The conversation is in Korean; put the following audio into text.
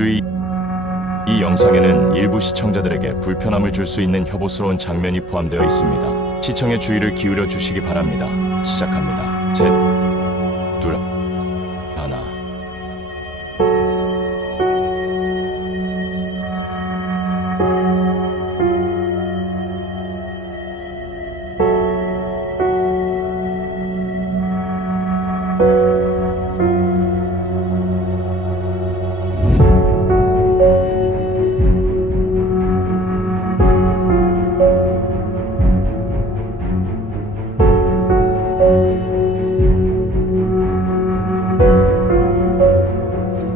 주의. 이 영상에는 일부 시청자들에게 불편함을 줄 수 있는 혐오스러운 장면이 포함되어 있습니다. 시청에 주의를 기울여 주시기 바랍니다. 시작합니다. 셋, 둘,